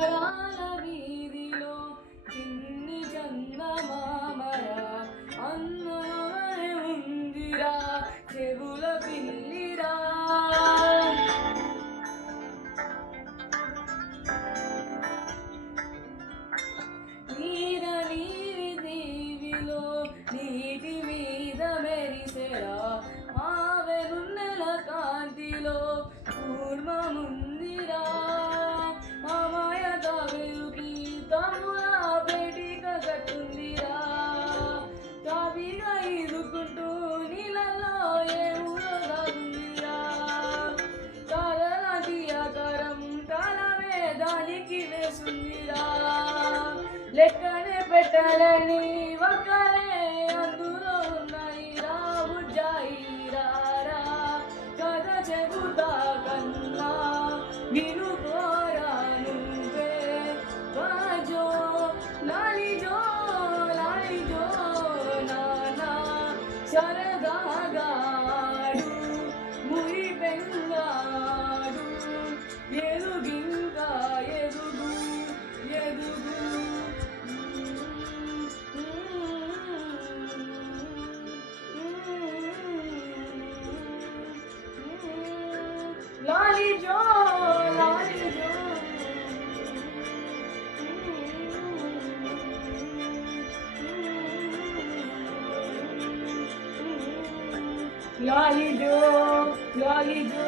అంబరాల వీధిలో చిన్ని చందమామరా అన్నమనే ఉందిరా చెవుల పిల్లిరా దీవిలో నీటి మీద మెరిసెరా మావెనున్నెల కాంతిలో కూర్మముందిరా మామయ తావేలుకి తమ్ముల పేటిక కట్టుందిరా తావిగా ఈదుకుంటూ నీళ్ళలో ఏములో దాగుందిరా తారలాంటి ఆకారం తాళమే దానికి వేసుందిరా లెక్కనే పెట్టాలని ఒక్కలే అందులో ఉన్నాయి రాబుజాయిరా కథ చెబుతా కన్నా వినుకోరా నువ్వే బాజో లాలిజో లాలిజో నానా సరదాగాడు మురి బెంగాడు ఎదుగింకా ఎదుగు ఎదుగు లాలిజో లాలిజో లాలిజో లాలిజో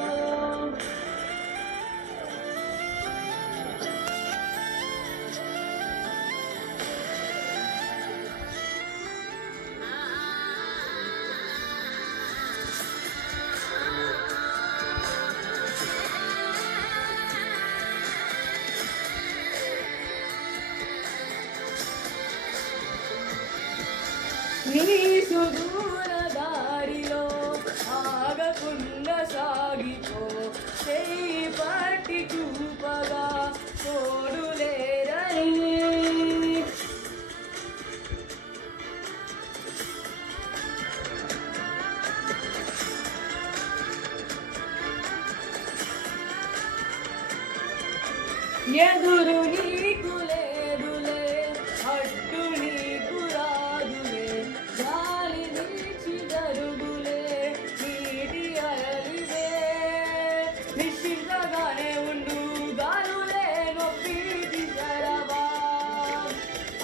నీ సుదూర దారిలో ఆగకుండా సాగిపో చేయి పట్టి చూపగా తోడులేరని ఎదురు నీకు లేదులే అడ్డు నీకు రాదులే గాలి నిలిచి జరుగులే నీటి అలలివే నిశ్చింతగానే ఉండు గాలులే నొప్పి తీసరవా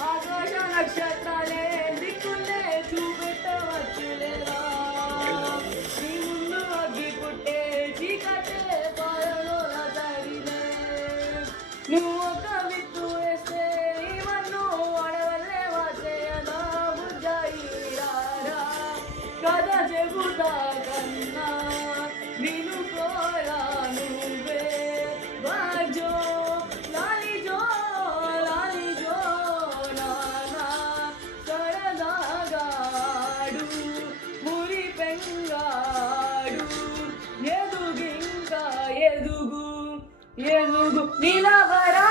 ఆకాశ నక్షత్రాలే దిక్కులే చూపెట్టవచ్చులేరా నీ ముందు అగ్గి పుట్టే చీకటే పాలలో తడిలే నువ్వు ఒక విత్తు వేస్తే ఇవన్ను అడవల్లే వాచేయదా బుజ్జాయిరా కథ చెబుతా కన్నా వినుకోరా నువ్వే బాజో లాలిజో లాలిజో నానా సరదాగాడు మురి పెంగాడు ఎదుగింకా ఎదుగు ఎదుగు నిలవరా